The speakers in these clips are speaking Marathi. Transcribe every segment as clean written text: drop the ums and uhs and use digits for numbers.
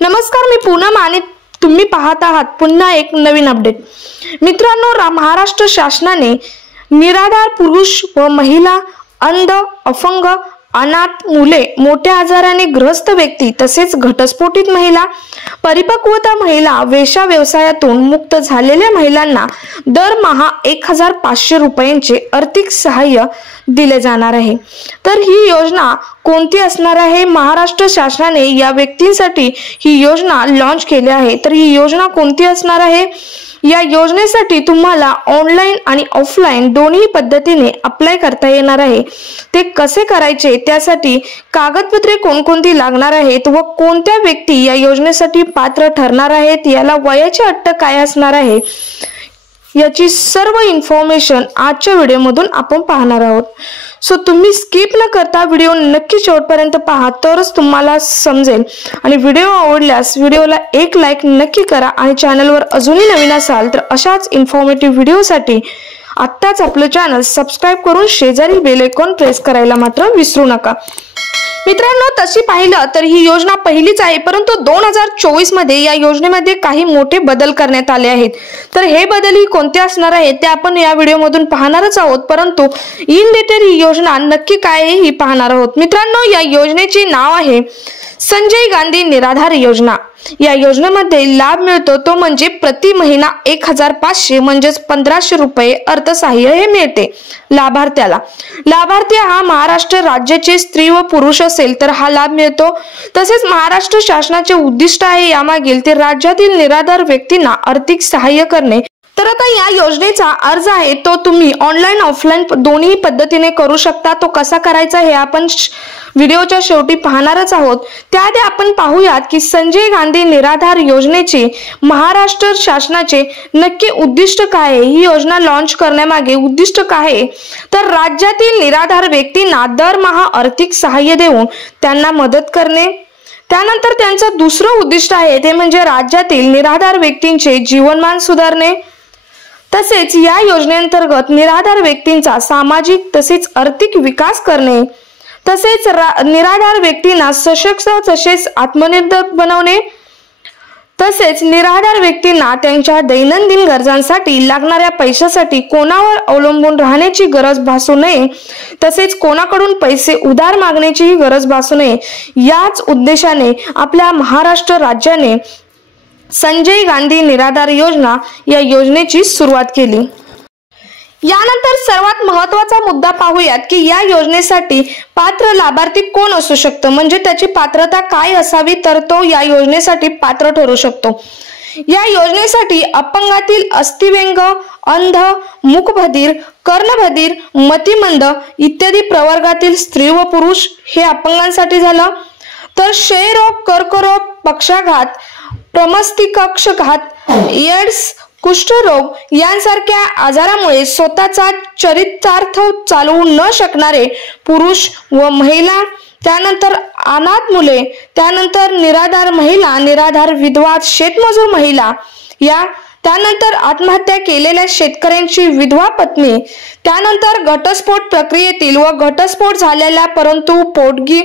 नमस्कार, मी पूनम आणि तुम्ही पाहत आहात पुन्हा एक नवीन अपडेट। मित्रांनो, महाराष्ट्र शासनाने निराधार पुरुष व महिला, अंध, अपंग, अनाथ मुले, मोठ्या आजाराने ग्रस्त व्यक्ती तसेच घटस्फोटित महिला, परिपक्वता महिला, वेश्या व्यवसायातून मुक्त झालेल्या महिलांना दरमहा 1500 रुपयांचे आर्थिक सहाय्य दिले जाणार आहे। तर ही योजना कोणती असणार आहे? महाराष्ट्र शासनाने या व्यक्तींसाठी ही योजना लॉन्च केली आहे। तर ही योजना कोणती असणार आहे? या योजनेसाठी तुम्हाला ऑनलाइन आणि ऑफलाइन दोन्ही पद्धतीने अप्लाय करता येणार आहे। ते कसे करायचे, त्यासाठी कागदपत्रे कोणकोणती लागणार आहेत व कोणत्या व्यक्ती या योजनेसाठी पात्र ठरणार आहेत, याला वयाची अट काय असणार आहे, याची सर्व इन्फॉर्मेशन आजच्या व्हिडिओमधून आपण पाहणार आहोत। सो तुम्ही स्किप न करता व्हिडिओ नक्की शेवटपर्यंत पहा, तरच तुम्हाला समजेल। आणि व्हिडिओ आवडल्यास व्हिडिओला एक लाईक नक्की करा आणि चॅनलवर अजूनही नवीन असाल तर अशाच इन्फॉर्मेटिव्ह व्हिडिओसाठी आत्ताच आपलं चॅनल सबस्क्राइब करून शेजारी बेल आयकॉन प्रेस करायला मात्र विसरू नका। मित्रांनो, तशी पाहिलं तर ही योजना पहिलीच आहे, परंतु 2024 मध्ये या योजनेमध्ये काही मोठे बदल करण्यात आले आहेत। तर हे बदल कोणते असणार आहेत ते आपण या व्हिडिओमधून पाहणारच आहोत, परंतु इन डिटेल ही योजना नक्की काय आहे ही पाहणार आहोत। मित्रांनो, या योजनेचे नाव आहे संजय गांधी निराधार योजना। या योजनेमध्ये लाभ मिळतो तो म्हणजे प्रति महिना 1500 म्हणजेच 1500 रुपये अर्थसहाय्य हे मिळते लाभार्थ्याला। लाभार्थी हा महाराष्ट्र राज्याचे स्त्री व पुरुष असेल तर हा लाभ मिळतो। तसेच महाराष्ट्र शासनाचे उद्दिष्ट आहे यामागील ते राज्यातील निराधार व्यक्तींना आर्थिक सहाय्य करणे। तर आता या योजनेचा अर्ज आहे तो तुम्ही ऑनलाइन ऑफलाइन दोन्ही पद्धतीने करू शकता। तो कसा करायचा हे आपण व्हिडिओच्या शेवटी पाहणारच आहोत। त्याआधी आपण पाहूयात की संजय गांधी निराधार योजनेचे महाराष्ट्र शासनाचे नक्की उद्दिष्ट काय आहे। ही योजना लॉन्च करण्यामागे उद्दिष्ट काय आहे, तर राज्यातील निराधार व्यक्तींना दरमहा आर्थिक सहाय्य देऊन त्यांना मदत करणे। त्यानंतर त्यांचं दुसरं उद्दिष्ट आहे ते म्हणजे राज्यातील निराधार व्यक्तींचे जीवनमान सुधारणे। तसेच या योजनेअंतर्गत निराधार व्यक्तींचा सामाजिक तसेच आर्थिक विकास करणे, तसेच निराधार व्यक्तींना सशक्त तसेच आत्मनिर्भर बनवणे, तसेच निराधार व्यक्तींना त्यांच्या दैनंदिन गरजांसाठी लागणाऱ्या पैशासाठी कोणावर अवलंबून राहण्याची गरज भासू नये, तसेच कोणाकडून पैसे उधार मागण्याची गरज भासू नये, याच उद्देशाने आपल्या महाराष्ट्र राज्याने संजय गांधी निराधार योजना या योजनेची सुरुवात केली। यानंतर सर्वात महत्त्वाचा मुद्दा पाहूयात की या योजनेसाठी पात्र लाभार्थी कोण असू शकतो, म्हणजे त्याची पात्रता काय असावी तर तो या योजनेसाठी पात्र ठरू शकतो। या योजनेसाठी अपंगातील अस्थिव्यंग, अंध, मूकबधीर, कर्णबधीर, मतिमंद इत्यादी प्रवर्गातील स्त्री व पुरुष हे अपंगांसाठी झालं। तर क्षयरोग, कर्करोग, पक्षाघात, प्रमस्तिष्कघात, एड्स, कुष्ठरोग यांसारख्या आजारामुळे स्वतःचा चरितार्थ चालवू न शकणारे पुरुष व महिला, त्यानंतर अनाथ मुले, त्यानंतर निराधार महिला, निराधार विधवा, शेतमजूर महिला, त्यानंतर आत्महत्या केलेल्या शेतकऱ्यांची विधवा पत्नी, त्यानंतर घटस्फोट प्रक्रियेतील व घटस्फोट झालेल्या परंतु पोटगी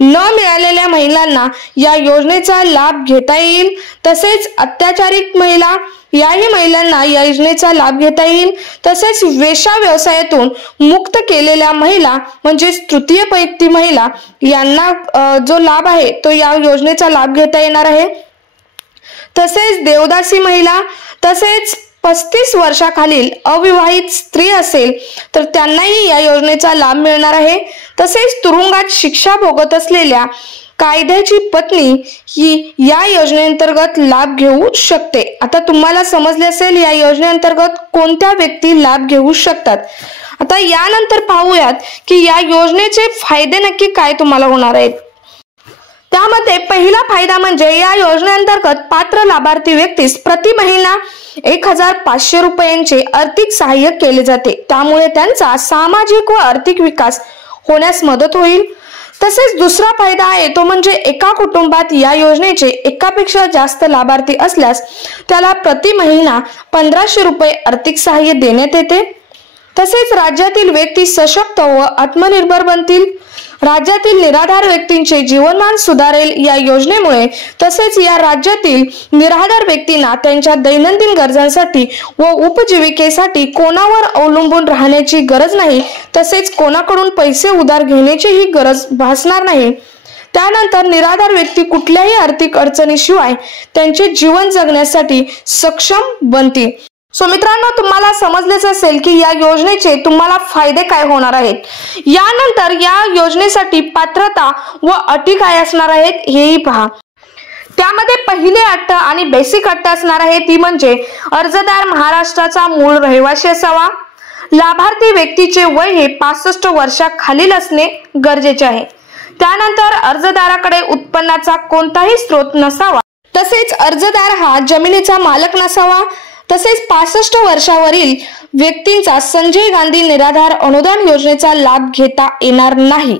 न मिळालेल्या महिलांना या योजनेचा लाभ घेता येईल। तसेच अत्याचारित महिला, याही महिलांना या योजनेचा लाभ घेता येईल। तसेच वेश्या व्यवसायातून मुक्त केलेल्या महिला म्हणजे तृतीय व्यक्ती महिला यांना जो लाभ आहे तो या योजनेचा लाभ घेता येणार आहे। तसेच देवदासी महिला, तसेच 35 वर्षाखालील अविवाहित स्त्री असेल तर त्यांनाही या योजनेचा लाभ मिळणार आहे। तसेच तुरुंगात शिक्षा भोगत असलेल्या कायद्याची पत्नी ही या योजनेअंतर्गत लाभ घेऊ शकते। आता तुम्हाला समजले असेल या योजनेअंतर्गत कोणत्या व्यक्ती लाभ घेऊ शकतात। आता यानंतर पाहूयात की या योजनेचे फायदे नक्की काय तुम्हाला होणार आहेत। त्यामध्ये पहिला फायदा म्हणजे या योजनेअंतर्गत पात्र लाभार्थी व्यक्तीस प्रति महिना 1500 रुपयांचे आर्थिक सहाय्य केले जाते। त्यामुळे त्यांचा सामाजिक व आर्थिक विकास होण्यास मदत होईल। तसेच दुसरा फायदा आहे तो म्हणजे एका कुटुंबात या योजनेचे एकापेक्षा जास्त लाभार्थी असल्यास त्याला प्रति महिना 1500 रुपये आर्थिक सहाय्य देण्यात येते। तसेच राज्यातील व्यक्ती सशक्त व आत्मनिर्भर बनतील राज्यातील निराधार व्यक्तींचे जीवनमान सुधारेल या योजनेमुळे। तसेच या राज्यातील निराधार व्यक्तींना त्यांच्या दैनंदिन गरजांसाठी व उपजीविकेसाठी कोणावर अवलंबून राहण्याची गरज नाही, तसेच कोणाकडून पैसे उधार घेण्याचीही गरज भासणार नाही। त्यानंतर निराधार व्यक्ती कुठल्याही आर्थिक अडचणीशिवाय त्यांचे जीवन जगण्यासाठी सक्षम बनतील। सो मित्रांनो, तुम्हाला समजलेच असेल की या योजनेचे तुम्हाला फायदे काय होणार आहेत। यानंतर या योजनेसाठी पात्रता व अटी काय असणार आहेत हेही पहा। त्यामध्ये पहिली अट आणि बेसिक अट असणार आहे ती म्हणजे अर्जदार महाराष्ट्राचा मूळ रहिवासी असावा, लाभार्थी व्यक्तीचे वय हे 65 वर्षाखालील असणे गरजेचे आहे। त्यानंतर अर्जदाराकडे उत्पन्नाचा कोणताही स्रोत नसावा, तसेच अर्जदार हा जमिनीचा मालक नसावा, तसेच 65 वर्षावरील व्यक्तींचा संजय गांधी निराधार अनुदान योजनेचा लाभ घेता येणार नाही।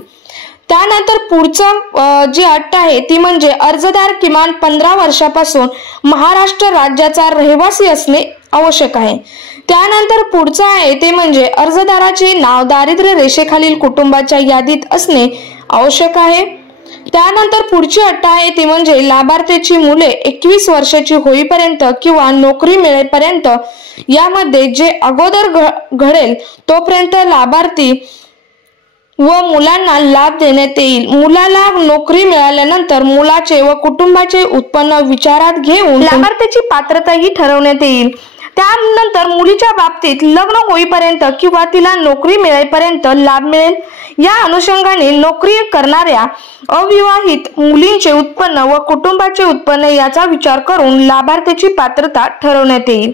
त्यानंतर पुढचं जी अट आहे ती म्हणजे अर्जदार किमान 15 वर्षापासून महाराष्ट्र राज्याचा रहिवासी असणे आवश्यक आहे। त्यानंतर पुढचं आहे ते म्हणजे अर्जदाराचे नाव दारिद्र्य रेषेखालील कुटुंबाच्या यादीत असणे आवश्यक आहे। त्यानंतर पुढची अट आहे ती म्हणजे लाभार्थीची मुले 21 वर्षाची होईपर्यंत किंवा नोकरी मिळेपर्यंत यामध्ये जे अगोदर घडेल तोपर्यंत लाभार्थी व मुलांना लाभ देण्यात येईल। मुलाला नोकरी मिळाल्यानंतर मुलाचे व कुटुंबाचे उत्पन्न विचारात घेऊन लाभार्थीची पात्रताही ठरवण्यात येईल। त्यानंतर मुलीच्या बाबतीत लग्न होईपर्यंत किंवा तिला नोकरी मिळेपर्यंत लाभ मिळेल। या अनुषंगाने नोकरी करणाऱ्या अविवाहित मुलींचे उत्पन्न व कुटुंबाचे उत्पन्न याचा विचार करून लाभार्थीची पात्रता ठरवण्यात येईल।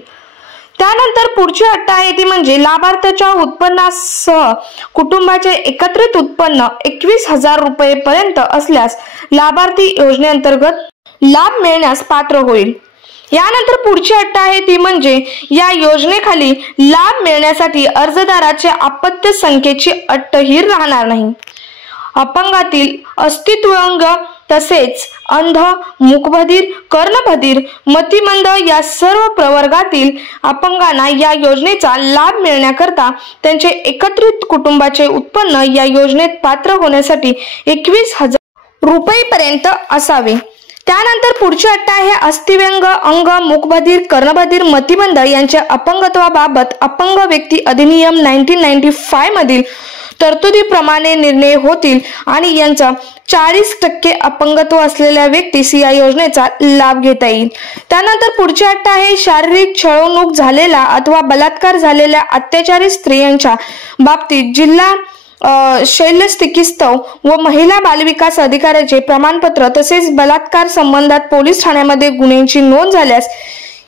त्यानंतर पुढची अट आहे ती म्हणजे लाभार्थ्याच्या उत्पन्नासह कुटुंबाचे एकत्रित उत्पन्न 21,000 रुपये पर्यंत असल्यास लाभार्थी योजनेअंतर्गत लाभ मिळण्यास पात्र होईल। यानंतर पुढची अट आहे ती म्हणजे या योजनेखाली लाभ मिळण्यासाठी अर्जदाराच्या अपत्य संख्येची अटही राहणार नाही। अपंगातील अस्तित्वंग तसेच अंध, मूकबधीर, कर्णबधीर, मतिमंद या सर्व प्रवर्गातील अपंगांना या योजनेचा लाभ मिळण्याकरता त्यांचे एकत्रित कुटुंबाचे उत्पन्न या योजनेत पात्र होण्यासाठी 21,000 रुपये असावे। त्यानंतर पुढची अट आहे अस्थिव्यंग, अंग, मूकबधीर, कर्णबधीर, मतिमंद यांच्या अपंगत्वाबाबत अपंग व्यक्ती अधिनियम 1995 मधील तरतुदीप्रमाणे निर्णय होतील आणि यांचा 40% अपंगत्व असलेल्या व्यक्तीस या योजनेचा लाभ घेता येईल। त्यानंतर पुढची अट आहे शारीरिक छळवणूक झालेला अथवा बलात्कार झालेल्या अत्याचारी स्त्रियांच्या बाबतीत जिल्हा शल्यचिकित्सक व महिला बालविकास अधिकाऱ्याचे प्रमाणपत्र तसेच बलात्कार संबंधात पोलीस ठाण्यामध्ये गुन्ह्याची नोंद झाल्यास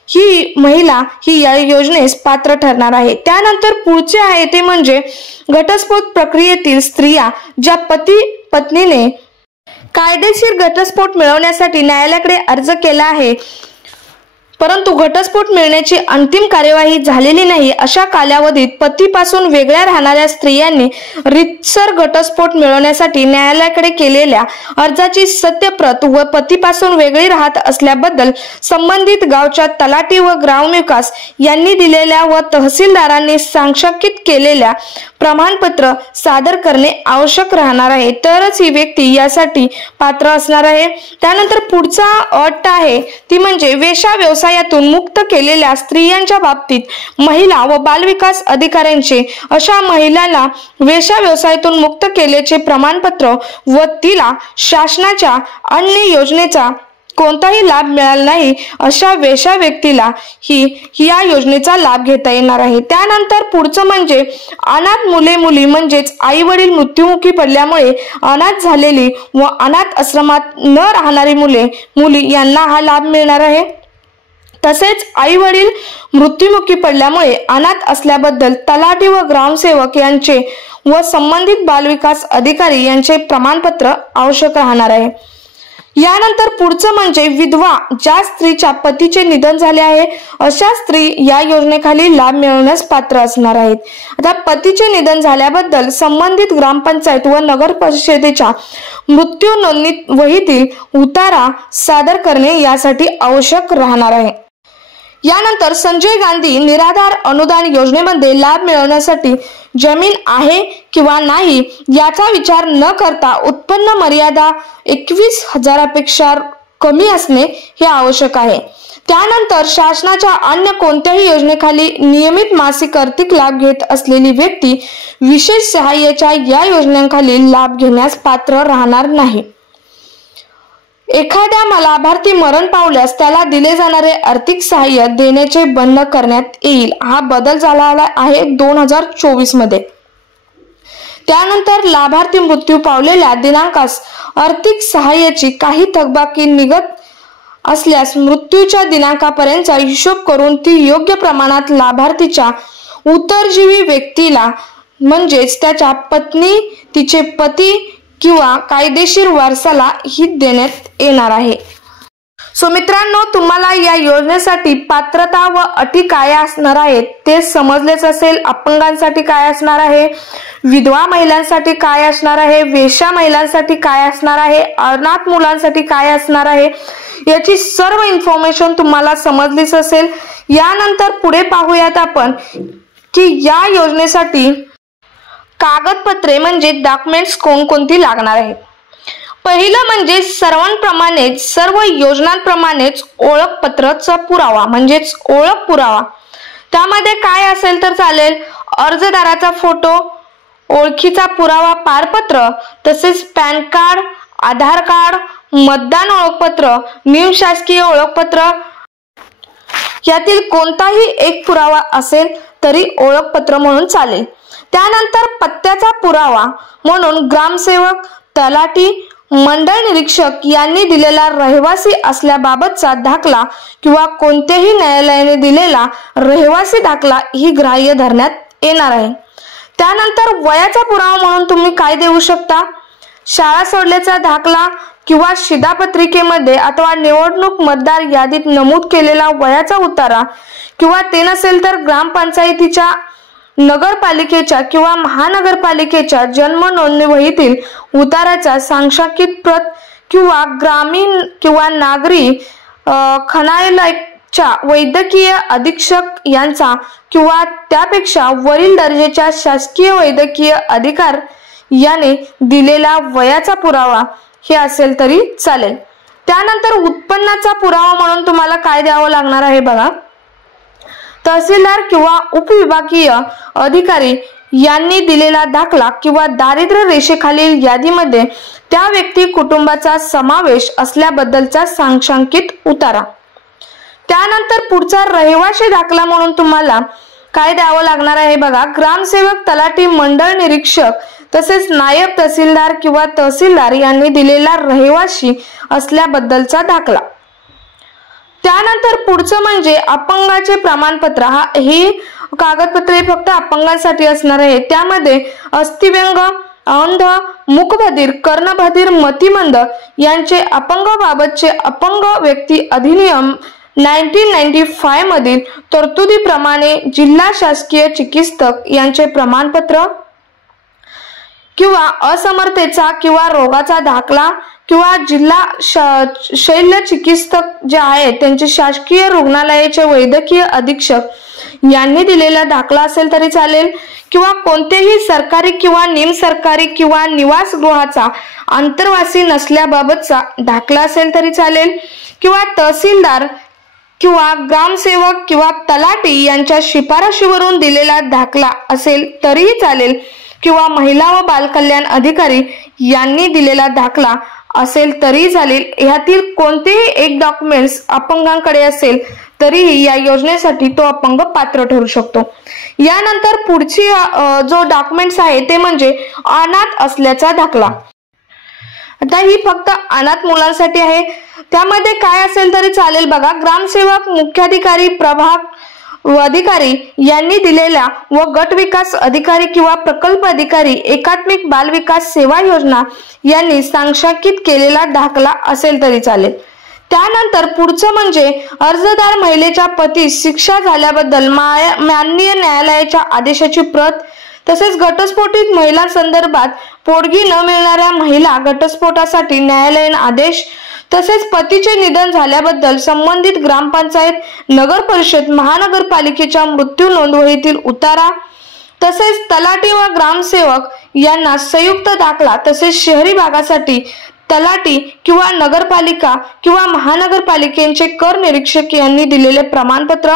ही महिला ही या योजनेस पात्र ठरणार आहे। त्यानंतर पुढचे आहे ते म्हणजे घटस्फोट प्रक्रियेतील स्त्रिया ज्या पती पत्नीने कायदेशीर घटस्फोट मिळवण्यासाठी न्यायालयाकडे अर्ज केला आहे परंतु घटस्फोट मिळण्याची अंतिम कार्यवाही झालेली नाही, अशा कालावधीत पतीपासून वेगळ्या राहणाऱ्या स्त्रियांनी रीतसर घटस्फोट मिळवण्यासाठी न्यायालयाकडे केलेल्या अर्जाची सत्यप्रत व पतीपासून वेगळी राहत असल्याबद्दल संबंधित गावच्या तलाठी व ग्रामविकास यांनी दिलेल्या व तहसीलदारांनी सांक्षित केलेल्या प्रमाणपत्र सादर करणे आवश्यक राहणार आहे, तरच ही व्यक्ती यासाठी पात्र असणार आहे। त्यानंतर पुढचा अट आहे ती म्हणजे वेश्या व्यवसायातून मुक्त केलेल्या स्त्रियांच्या बाबतीत महिला व बालविकास अधिकाऱ्यांचे अशा महिलांना वेश्या व्यवसायातून मुक्त केल्याचे प्रमाणपत्र व तिला शासनाच्या अन्य योजनेचा कोणताही लाभ मिळाला नाही अशा वेश्या व्यक्तीला या योजनेचा लाभ घेता येणार आहे। त्यानंतर पुढचं म्हणजे अनाथ मुले-मुली म्हणजेच आई वडील मृत्युमुखी पडल्यामुळे अनाथ झालेली व अनाथ आश्रमात न राहणारी मुले-मुली यांना हा लाभ मिळणार आहे। तसेच आई वडील मृत्युमुखी पडल्यामुळे अनाथ असल्याबद्दल तलाठी व ग्रामसेवक यांचे व संबंधित बालविकास अधिकारी यांचे प्रमाणपत्र आवश्यक राहणार आहे। यानंतर पुढचं म्हणजे विधवा ज्या स्त्रीच्या पतीचे निधन झाले आहे अशा स्त्री या योजनेखाली लाभ मिळवण्यास पात्र असणार आहेत। आता पतीचे निधन झाल्याबद्दल संबंधित ग्रामपंचायत व नगर परिषदेच्या मृत्यू नोंदणी वहीतील उतारा सादर करणे यासाठी आवश्यक राहणार आहे। यानंतर संजय गांधी निराधार अनुदान योजनेमध्ये लाभ मिळवण्यासाठी जमीन आहे किंवा नाही याचा विचार न करता उत्पन्न मर्यादा 21,000पेक्षा कमी असणे हे आवश्यक आहे। त्यानंतर शासनाच्या अन्य कोणत्याही योजनेखाली नियमित मासिक आर्थिक लाभ घेत असलेली व्यक्ती विशेष सहाय्याच्या या योजनेखाली लाभ घेण्यास पात्र राहणार नाही। एखाद्या लाभार्थी मरण पावल्यास त्याला दिले जाणारे आर्थिक सहाय्य देण्याचे बंद करण्यात येईल। हा बदल झाला आहे 2024 मध्ये। त्यानंतर लाभार्थी मृत्यू पावलेल्या दिनांकास आर्थिक सहाय्याची काही थकबाकी निघत असल्यास मृत्यूच्या दिनांकापर्यंतचा हिशोब करून ती योग्य प्रमाणात लाभार्थीच्या उत्तरजीवी व्यक्तीला म्हणजेच त्याच्या पत्नी, तिचे पती किंवा कायदेशीर वारसाला ही देण्यात येणार आहे। सो मित्रांनो, तुम्हाला या योजनेसाठी पात्रता व अटी काय असणार आहेत ते समजलेच असेल। अपंगांसाठी काय असणार आहे, विधवा महिलांसाठी काय असणार आहे, वेश्या महिलांसाठी काय असणार आहे, अनाथ मुलांसाठी काय असणार आहे, याची सर्व इन्फॉर्मेशन तुम्हाला समजलीच असेल। यानंतर पुढे पाहूयात आपण की या योजनेसाठी कागदपत्रे म्हणजे डॉक्युमेंट्स कोणकोणती लागणार आहेत। पहिलं म्हणजे सर्वांप्रमाणेच सर्व योजनांप्रमाणेच ओळखपत्राचा पुरावा म्हणजेच ओळख पुरावा। त्यामध्ये काय असेल तर चालेल, अर्जदाराचा फोटो, ओळखीचा पुरावा पारपत्र, तसेच पॅन कार्ड, आधार कार्ड, मतदान ओळखपत्र, निमशासकीय ओळखपत्र यातील कोणताही एक पुरावा असेल तरी ओळखपत्र म्हणून चालेल। त्यानंतर पत्त्याचा पुरावा म्हणून ग्रामसेवक, तलाठी, मंडळ निरीक्षक यांनी दिलेला रहिवासी असल्याबाबतचा दाखला किंवा कोणत्याही न्यायालयाने दिलेला रहिवासी दाखला ही ग्राह्य धरण्यात येणार आहे। त्यानंतर वयाचा पुरावा म्हणून तुम्ही काय देऊ शकता, शाळा सोडल्याचा दाखला किंवा शिधापत्रिकेमध्ये अथवा निवडणूक मतदार यादीत नमूद केलेला वयाचा उतारा किंवा ते नसेल तर ग्रामपंचायतीच्या, नगरपालिकेच्या किंवा महानगरपालिकेच्या जन्म नोंदणी वहीतील उताराचा सांख्यिक प्रत किंवा ग्रामीण किंवा नागरी खणालयाच्या वैद्यकीय अधीक्षक यांचा किंवा त्यापेक्षा वरील दर्जाच्या शासकीय वैद्यकीय अधिकार याने दिलेला वयाचा पुरावा हे असेल तरी चालेल। त्यानंतर उत्पन्नाचा पुरावा म्हणून तुम्हाला काय द्यावं लागणार आहे बघा, तहसीलदार किंवा उपविभागीय अधिकारी यांनी दिलेला दाखला किंवा दारिद्र्य रेषेखालील यादीमध्ये त्या व्यक्ती कुटुंबाचा समावेश असल्याबद्दलचा सांख्यिक उतारा। त्यानंतर पुढचा रहिवासी दाखला म्हणून तुम्हाला काय द्यावं लागणार आहे बघा, ग्रामसेवक, तलाठी, मंडळ निरीक्षक तसेच नायब तहसीलदार किंवा तहसीलदार यांनी दिलेला रहिवासी असल्याबद्दलचा दाखला। त्यानंतर पुढचं म्हणजे अपंगाचे प्रमाणपत्र। ही कागदपत्रे फक्त अपंगांसाठी असणार आहे। त्यामध्ये अस्थिव्यंग, अंध, मूकबधीर, कर्णबधीर, मतिमंद यांचे अपंगाबाबतचे अपंग व्यक्ती अधिनियम 1995 मधील तरतुदीप्रमाणे जिल्हा शासकीय चिकित्सक यांचे प्रमाणपत्र किंवा असमर्थतेचा किंवा रोगाचा दाखला किंवा जिल्हा शल्य चिकित्सक जे आहेत त्यांचे शासकीय रुग्णालयाचे वैद्यकीय अधीक्षक यांनी दिलेला दाखला असेल तरी चालेल किंवा कोणतेही सरकारी किंवा निमसरकारी किंवा निवासगृहाचा अंतर्वासी नसल्याबाबतचा दाखला असेल तरी चालेल किंवा तहसीलदार किंवा ग्रामसेवक किंवा तलाठी यांच्या शिफारशीवरून दिलेला दाखला असेल तरीही चालेल किंवा महिला व बालकल्याण अधिकारी यांनी दिलेला दाखला असेल तरी चालेल। यातील कोणतेही एक डॉक्युमेंट्स अपंगांकडे असेल तरीही या योजनेसाठी तो अपंग पात्र ठरू शकतो। यानंतर पुढची जो डॉक्युमेंट्स आहे ते म्हणजे अनाथ असल्याचा दाखला। आता ही फक्त अनाथ मुलांसाठी आहे। त्यामध्ये काय असेल तरी चालेल बघा, ग्रामसेवक, मुख्याधिकारी, प्रभाग अधिकारी यांनी दिलेला व गट विकास अधिकारी किंवा प्रकल्प अधिकारी, एकात्मिक बाल विकास सेवा योजना यांनी सांख्यिक केलेला दाखला असेल तरी चालेल। त्यानंतर पुढचं म्हणजे अर्जदार महिलेच्या पतीस शिक्षा झाल्याबद्दल माननीय न्यायालयाच्या आदेशाची प्रत, तसेच घटस्फोटित महिलांसंदर्भात पोटगी न मिळणाऱ्या महिला घटस्फोटासाठी न्यायालयीन आदेश, तसेच पतीचे निधन झाल्याबद्दल संबंधित ग्रामपंचायत, नगर परिषद, महानगरपालिकेच्या मृत्यू नोंदवहीतील उतारा, तसेच तलाठी व ग्रामसेवक यांना संयुक्त दाखला तसेच शहरी भागासाठी तलाठी किंवा नगरपालिका किंवा महानगरपालिकेचे कर निरीक्षक यांनी दिलेले प्रमाणपत्र,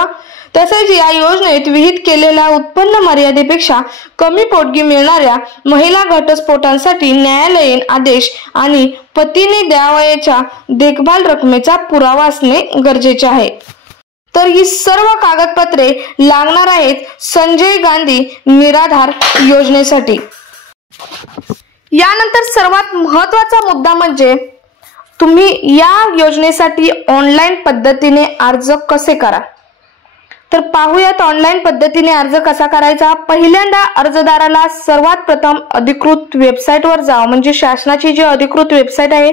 तसेच या योजनेत विहित केलेल्या उत्पन्न मर्यादेपेक्षा कमी पोटगी मिळणाऱ्या महिला घटस्फोटांसाठी न्यायालयीन आदेश आणि पतीने द्यावयाच्या देखभाल रकमेचा पुरावा असणे गरजेचे आहे। तर ही सर्व कागदपत्रे लागणार आहेत संजय गांधी निराधार योजनेसाठी। यानंतर सर्वात महत्त्वाचा मुद्दा म्हणजे तुम्ही या योजनेसाठी ऑनलाईन पद्धतीने अर्ज कसे करा। तर पाहूयात ऑनलाईन पद्धतीने अर्ज कसा करायचा। पहिल्यांदा अर्जदाराला सर्वात प्रथम अधिकृत वेबसाईटवर जावं, म्हणजे शासनाची जी अधिकृत वेबसाईट आहे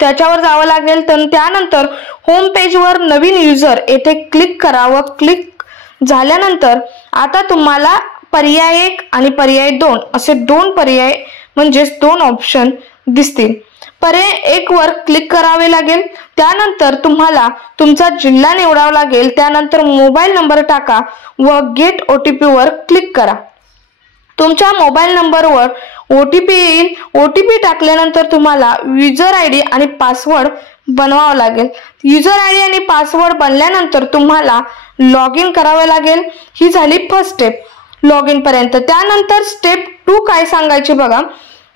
त्याच्यावर जावं लागेल। तर त्यानंतर होम पेजवर नवीन युजर येथे क्लिक करावं। क्लिक झाल्यानंतर आता तुम्हाला पर्याय 1 आणि पर्याय 2 असे दोन पर्याय म्हणजे दोन ऑप्शन दिसतील। पर्याय 1 वर क्लिक करावे लागेल। त्यानंतर तुम्हाला तुमचा जिल्हा निवडावा लागेल। त्यानंतर मोबाईल नंबर टाका व गेट OTP वर क्लिक करा। तुमच्या मोबाईल नंबरवर OTP येईल। OTP टाकल्यानंतर तुम्हाला युजर ID आणि पासवर्ड बनवावा लागेल। युजर ID आणि पासवर्ड बनल्यानंतर तुम्हाला लॉग इन करावे लागेल। ही झाली फर्स्ट स्टेप लॉग इन पर्यंत। त्यानंतर स्टेप 2 काय सांगायचे बघा,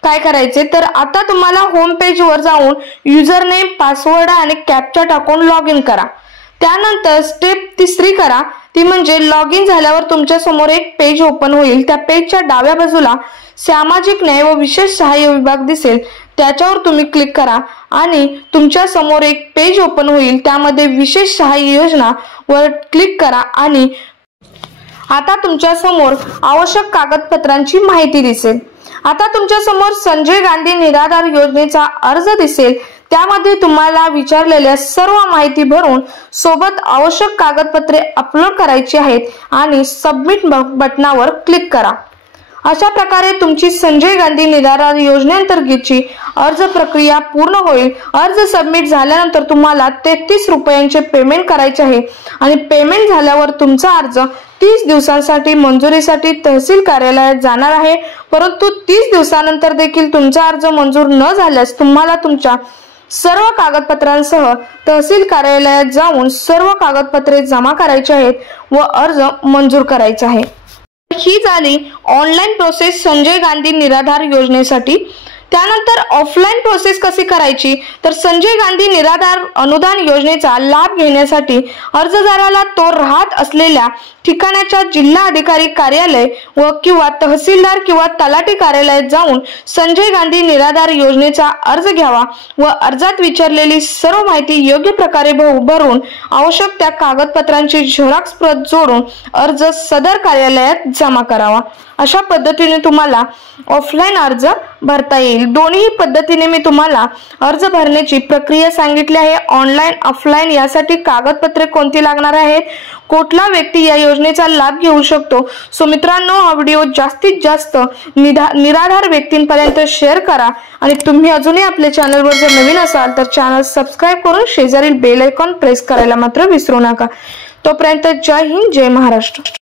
काय करायचे तर आता तुम्हाला होम पेज वर जाऊन युजर नेम, पासवर्ड आणि कॅप्चा टाकून लॉग इन करा। त्यानंतर स्टेप 3 करा, ती म्हणजे लॉग इन झाल्यावर तुमच्या समोर एक पेज ओपन होईल। त्या पेजच्या डाव्या बाजूला सामाजिक न्याय व विशेष सहाय्य विभाग दिसेल, त्याच्यावर तुम्ही क्लिक करा आणि तुमच्या समोर एक पेज ओपन होईल। त्यामध्ये विशेष सहाय्य योजना वर क्लिक करा आणि आता तुमच्या समोर आवश्यक कागदपत्रांची माहिती दिसेल। आता तुमच्या समोर संजय गांधी निराधार योजनेचा अर्ज दिसेल। त्यामध्ये तुम्हाला विचारलेल्या सर्व माहिती भरून सोबत आवश्यक कागदपत्रे अपलोड करायची आहेत आणि सबमिट बटनावर क्लिक करा। अशा प्रकारे तुमची संजय गांधी निराधार योजनेअंतर्गतची अर्ज प्रक्रिया पूर्ण होईल। अर्ज सबमिट झाल्यानंतर तुम्हाला 33 रुपयांचे पेमेंट करायचे आहे आणि पेमेंट झाल्यावर तुमचा अर्ज 30 दिवसांसाठी मंजुरीसाठी तहसील कार्यालयात जाणार आहे। परंतु 30 दिवसानंतर देखील तुमचा अर्ज मंजूर न झाल्यास तुम्हाला तुमच्या सर्व कागदपत्रांसह तहसील कार्यालयात जाऊन सर्व कागदपत्रे जमा करायची आहेत व अर्ज मंजूर करायचा आहे। ही झाली ऑनलाईन प्रोसेस संजय गांधी निराधार योजनेसाठी। त्यानंतर ऑफलाईन प्रोसेस कशी करायची तर संजय गांधी निराधार अनुदान योजनेचा लाभ घेण्यासाठी अर्जदाराला तो राहत असलेल्या ठिकाणाच्या जिल्हा अधिकारी कार्यालय व किंवा तहसीलदार किंवा तलाठी कार्यालयात जाऊन संजय गांधी निराधार योजनेचा अर्ज घ्यावा व अर्जात विचारलेली सर्व माहिती योग्य प्रकारे भरून आवश्यक त्या कागदपत्रांची झेरॉक्स प्रत जोडून अर्ज सदर कार्यालयात जमा करावा। अशा पद्धतीने तुम्हाला ऑफलाईन अर्ज भरता येईल। दोन्ही पद्धतीने मी तुम्हाला अर्ज भरण्याची प्रक्रिया सांगितली आहे। ऑनलाईन ऑफलाईन यासाठी कागदपत्रे कोणती लागणार आहेत, कुठला व्यक्ती या योजनेचा लाभ घेऊ शकतो। सो मित्रांनो, हा व्हिडिओ जास्तीत जास्त निराधार व्यक्तींपर्यंत शेअर करा आणि तुम्ही अजूनही आपल्या चॅनलवर जर नवीन असाल तर चॅनल सबस्क्राइब करून शेजारील बेल आयकॉन प्रेस करायला मात्र विसरू नका। तोपर्यंत जय हिंद, जय महाराष्ट्र।